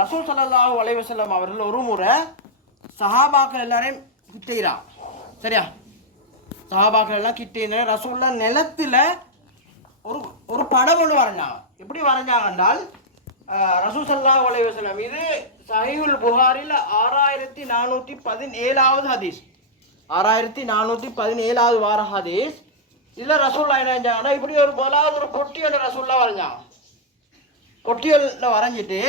ரசூல் ஸல்லல்லாஹு அலைஹி வஸல்லம் அவர்கள் ஒரு முறை சஹாபாக்கள் எல்லாரையும் கிட்டேறா, சரியா? சஹாபாக்கள் எல்லாம் கிட்டே ரசூல்லா நிலத்துல ஒரு ஒரு படம் ஒன்று வரைஞ்சாங்க. எப்படி வரைஞ்சாங்க என்றால், ரசூல் ஸல்லல்லாஹு அலைஹி வஸல்லம், இது சஹீஹுல் புகாரில் 6417வது ஹதீஸ், 6417வது வார ஹதீஸ். இதில் ரசூல்லா என்ன செஞ்சாங்கன்னா, இப்படி ஒரு முதலாவது ஒரு பொட்டியோட ரசூல்லா வரைஞ்சாங்க. பொட்டியலில் வரைஞ்சிட்டு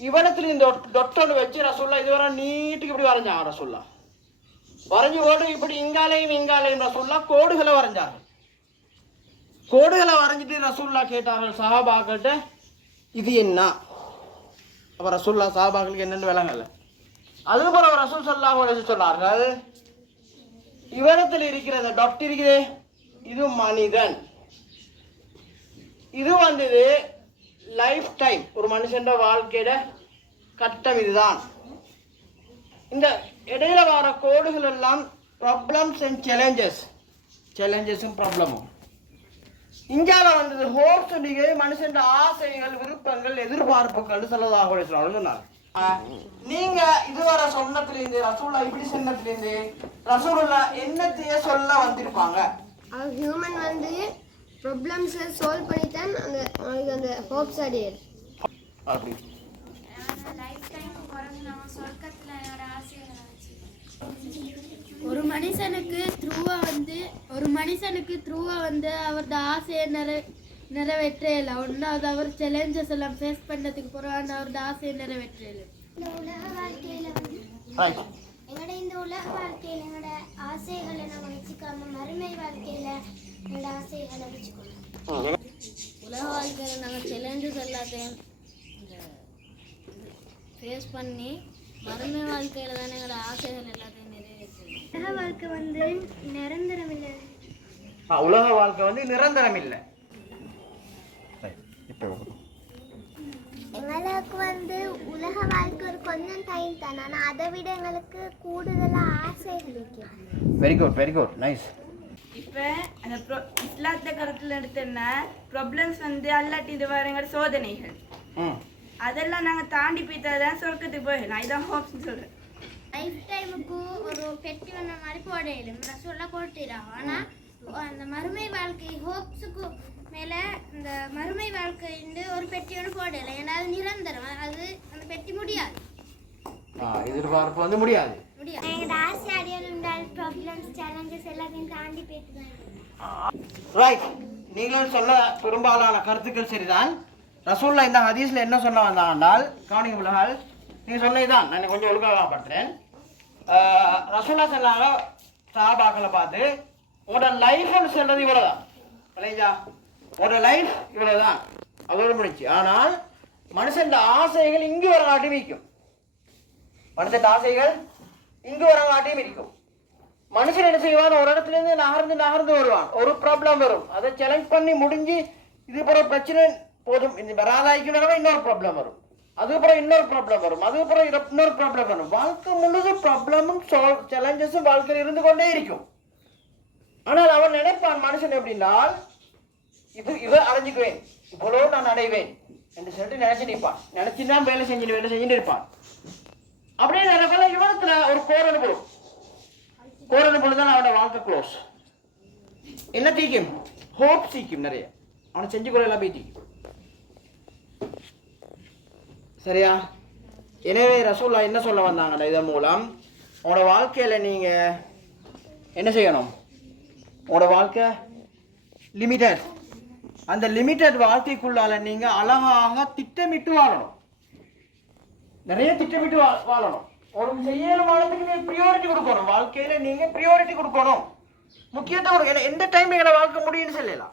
இவனத்தில் இந்த டொட்டோடு வச்சு ரசூல்லா இதுவரை நீட்டுக்கு இப்படி வரைஞ்சாங்க. ரசூல்லா வரைஞ்சி ஓடு இப்படி இங்காலையும் ரசூல்லா கோடுகளை வரைஞ்சாங்க. கோடுகளை வரைஞ்சிட்டு ரசூல்லா கேட்டார்கள் சஹாபாக்கிட்ட, இது என்ன? அப்போ ரசூல்லா சஹாபாக்களுக்கு என்னென்னு விளங்கல. அதுக்கப்புறம் ரசூல் ஸல்லல்லாஹு அலைஹி வஸல்லம் சொன்னார்கள், இவனத்தில் இருக்கிற இந்த டொட் இருக்குது, இது மனிதன். இது வந்தது லைஃப் டைம், ஒரு மனுஷன் வாழ்க்கையில கட்டம் இதுதான். இந்த இடையில வர கோடுகள் எல்லாம் ப்ராப்ளம்ஸ் அண்ட் சேலஞ்சஸும் ப்ராப்ளமும். இந்தியால வந்தது ஹோப்ஸ், மனுஷன் ஆசைகள், விருப்பங்கள், எதிர்பார்ப்புகள் ஸல்லல்லாஹு அலைஹி வஸல்லம் சொன்னாங்க. நீங்க இதுவரை சொன்னதுலேருந்து ரசூலுல்லாஹ் இப்படி சொன்னதுலேருந்து ரசூலுல்லாஹ் என்னத்தையே சொல்ல வந்திருப்பாங்க? ஹியூமன் வந்து ப்ராப்ளம்ஸை சால்வ் பண்ணித்தான் அந்த ஹோப்ஸ் அடையுது. அப்படி ஒரு மனுஷனுக்கு த்ரூவா வந்து அவரோட ஆசையை நிறைவேற்றல. ஒன்றாவது அவர் சேலஞ்சஸ் எல்லாம் ஃபேஸ் பண்ணதுக்கு பிறகு அவரோட ஆசையை நிறைவேற்றல. இந்த உலக வாழ்க்கையில எங்களோட ஆசைகளை நம்ம வச்சுக்காம மறுமை வாழ்க்கையில எங்களோட ஆசைகளை வச்சுக்கணும். உலக வாழ்க்கையில நாங்கள் சேலஞ்சஸ் எல்லாத்தையும் ஃபேஸ் பண்ணி மறுமை வாழ்க்கையில தானே எங்களோட ஆசைகள் எல்லாத்தையும் நிறைவேற்றணும். உலக வாழ்க்கை வந்து நிரந்தரம் இல்லை. உலக வாழ்க்கை வந்து நிரந்தரம் இல்லை. எங்களுக்கு வந்து உலக வாழ்க்கை ஒரு கொஞ்சம் டைம் தானே, ஆனால் அதை விட எங்களுக்கு கூடுதலாக ஆசைகள் இருக்கு. Very good nice. இப்போ அந்த இஸ்லாத்தை கருத்தில் எடுத்தோன்னா ப்ராப்ளம்ஸ் வந்து அல்லாட்டி இது வரங்கிற சோதனைகள், அதெல்லாம் நாங்கள் தாண்டி போய்த்தா தான் சொர்க்கத்துக்கு போயிடலாம். இதான் ஹோப்ஸ்ன்னு சொல்கிறேன். லைஃப் டைமுக்கு ஒரு பெட்டி வந்த மாதிரி போடையிடும் ரசோல்லா போட்டுறாங்க. ஆனால் அந்த மறுமை வாழ்க்கை ஹோப்ஸுக்கு மேலே இந்த மறுமை வாழ்க்கைன்னு ஒரு பெட்டி ஒன்று போடலை. ஏன்னா அது நிரந்தரம், அது அந்த பெட்டி முடியாது, எதிர்பார்ப்பு வந்து முடியாது. எங்களோட ஆசை அடையணும், ப்ராப்ளம்ஸ் சேலஞ்சஸ் எல்லாத்தையும் தாண்டி போயிட்டு. ரைட், நீங்கள் சொல்ல பெரும்பாலான கருத்துக்கள் சரிதான். ரசூல்லா இந்த ஹதீஸ்ல என்ன சொல்ல வந்தாங்கன்னால், கவனிங்க உலகால், நீங்கள் சொன்னதுதான் நான் கொஞ்சம் ஒழுங்காக பண்றேன். ரசூல்லா சொன்னாங்க சஹாபாக்களை பார்த்து, உங்களோட லைஃப்னு சொல்றது இவ்வளவுதான், இல்லைங்களா? உங்களோட லைஃப் இவ்வளவுதான், அதோடு முடிச்சு. ஆனால் மனுஷன் ஆசைகள் இங்கு வர காட்டி மிக்கும். மனுஷன் ஆசைகள் இங்கு வர காட்டி மிக்கும். மனுஷன் என்ன செய்வான்? ஒரு இடத்துல இருந்து நகர்ந்து வருவான். ஒரு ப்ராப்ளம் வரும், அதை சேலஞ்ச் பண்ணி முடிஞ்சு இது போற பிரச்சனை போதும், இந்த வராதாய்க்கு இன்னொரு ப்ராப்ளம் வரும், அதுக்கப்புறம் இன்னொரு ப்ராப்ளம் வரும், அதுக்கப்புறம் இன்னொரு ப்ராப்ளம் வரும். வாழ்க்கை முழுதும் ப்ராப்ளமும் சேலஞ்சஸும் வாழ்க்கையில் இருந்து கொண்டே இருக்கும். ஆனால் அவன் நினைப்பான் மனுஷன் எப்படின்னால், இதை அடைஞ்சுக்குவேன், இவ்வளோ நான் அடைவேன் என்று சொல்லிட்டு நினைச்சு நிற்பான். நினைச்சுதான் வேலை செஞ்சுட்டு இருப்பான். அப்படியே நடக்கல இவனத்துல ஒரு கோரனு பொழுதுதான் அவனோட வாழ்க்கை க்ளோஸ். என்ன தீக்கும்? ஹோப் சீக்கும். நிறைய அவனை செஞ்சு கூட எல்லாம் போய் தீக்கும். சரியா? எனவே ரசூல்லா என்ன சொல்ல வந்தாங்கடா இதன் மூலம், உங்களோட வாழ்க்கையில நீங்க என்ன செய்யணும்? உங்களோட வாழ்க்கை லிமிட்டட். அந்த லிமிட்டட் வாழ்க்கைக்குள்ளால நீங்க அழகாக திட்டமிட்டு வாழணும். நிறைய திட்டமிட்டு வாழணும். உங்களுக்கு செய்யணுமானதுக்கு நீங்க ப்ரியாரிட்டி கொடுக்கணும். வாழ்க்கையில நீங்க ப்ரியாரிட்டி கொடுக்கணும், முக்கியத்துவம். எந்த டைம் எங்களை வாழ்க்கை முடியும்னு சொல்லலாம்,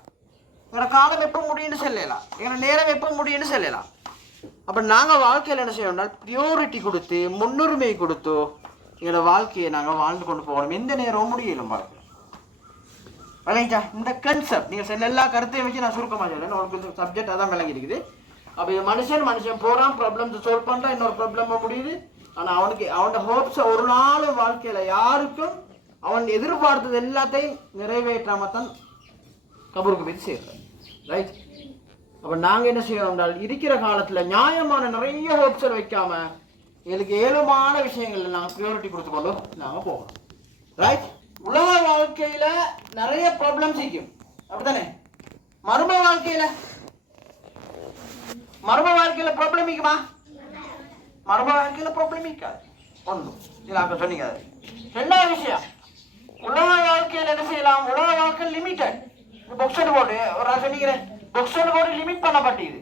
எங்களோட காலம் எப்போ முடியும்னு சொல்லலாம், எங்களோட நேரம் எப்போ முடியும்னு சொல்லலாம். அப்போ நாங்கள் வாழ்க்கையில் என்ன செய்யணும்னா ப்ரியாரிட்டி கொடுத்து, முன்னுரிமை கொடுத்து எங்களோட வாழ்க்கையை நாங்கள் வாழ்ந்து கொண்டு போகணும். எந்த நேரமும் முடியலும் வாழ்க்கை. விளங்கிச்சா? இந்த கன்செப்ட் நீங்கள் சொன்ன எல்லா கருத்தையும் வச்சு நான் சுருக்கமாக சொல்றேன். உங்களுக்கு சப்ஜெக்ட் அதான் விளங்கி இருக்குது. அப்போ மனுஷன் போகிறான், ப்ராப்ளம்ஸ் சால்வ் பண்ணுறான், இன்னொரு ப்ராப்ளமாக முடியுது. ஆனால் அவனோட ஹோப்ஸை ஒரு நாள் வாழ்க்கையில் யாருக்கும் அவன் எதிர்பார்த்தது எல்லாத்தையும் நிறைவேற்றாம தான் கபருக்கு போய் சேர்றான். ரைட்? அப்போ நாங்கள் என்ன செய்யறோம் என்றால் இருக்கிற காலத்தில் நியாயமான நிறைய ஹோப்ஸை வைக்காம இதுக்கு ஏழுமான விஷயங்கள் நாங்கள் ப்ரியாரிட்டி கொடுத்துக்கொண்டு நாங்கள் போகணும். ரைட்? உலக வாழ்க்கையில் நிறைய ப்ராப்ளம்ஸ் இருக்கும், அப்படித்தானே? மர்ம வாழ்க்கையில் ப்ராப்ளம் இருக்குமா? மர்ம வாழ்க்கையில் ப்ராப்ளம் இருக்காது. ஒன்று இதில் சொன்னீங்க. அது ரெண்டாவது விஷயம், உலக வாழ்க்கையில் என்ன செய்யலாம்? உலக வாழ்க்கை லிமிட்டட். பொக்ஸன் போர்டு ஒரு சொன்னீங்களேன், பொக்ஸன் போர்டு லிமிட் பண்ணப்பட்டது.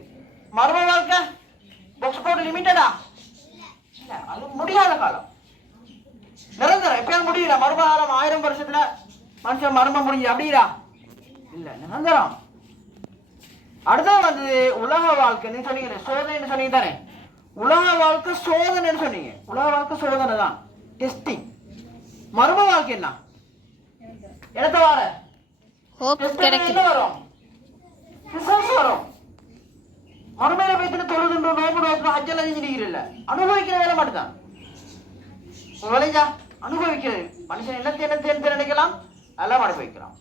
மர்ம வாழ்க்கை பொக்ஸ் போர்டு லிமிட்டடா? இல்லை, அது முடியாத காலம், நிரந்தரம். எப்பயும் முடியல. மர்ம காலம் 1000 வருஷத்துல மனுஷன் மர்மம் முடிஞ்சு அப்படியா? இல்லை, நிரந்தரம். அடுத்தது வந்து உலக வாழ்க்கை. நீ சொன்னீங்க சோதனைன்னு சொன்னீங்க தானே? உலக வாழ்க்கை சோதனைன்னு சொன்னீங்க. உலக வாழ்க்கை சோதனை தான், டெஸ்டிங். மர்ம வாழ்க்கை என்ன? இடத்த வார என்ன வரும்? ரிசல்ட்ஸ் வரும். மறுமையில போய்த்து தொழுதுன்றோ நோம்பு நோக்கணும் ஹஜ்ஜெல்லாம் செஞ்சுக்கிறீங்க. அனுபவிக்கிற வேலை மட்டும்தான். விளைஞ்சா அனுபவிக்கிறது. மனுஷன் என்ன நினைக்கலாம், அதெல்லாம் அனுபவிக்கலாம்.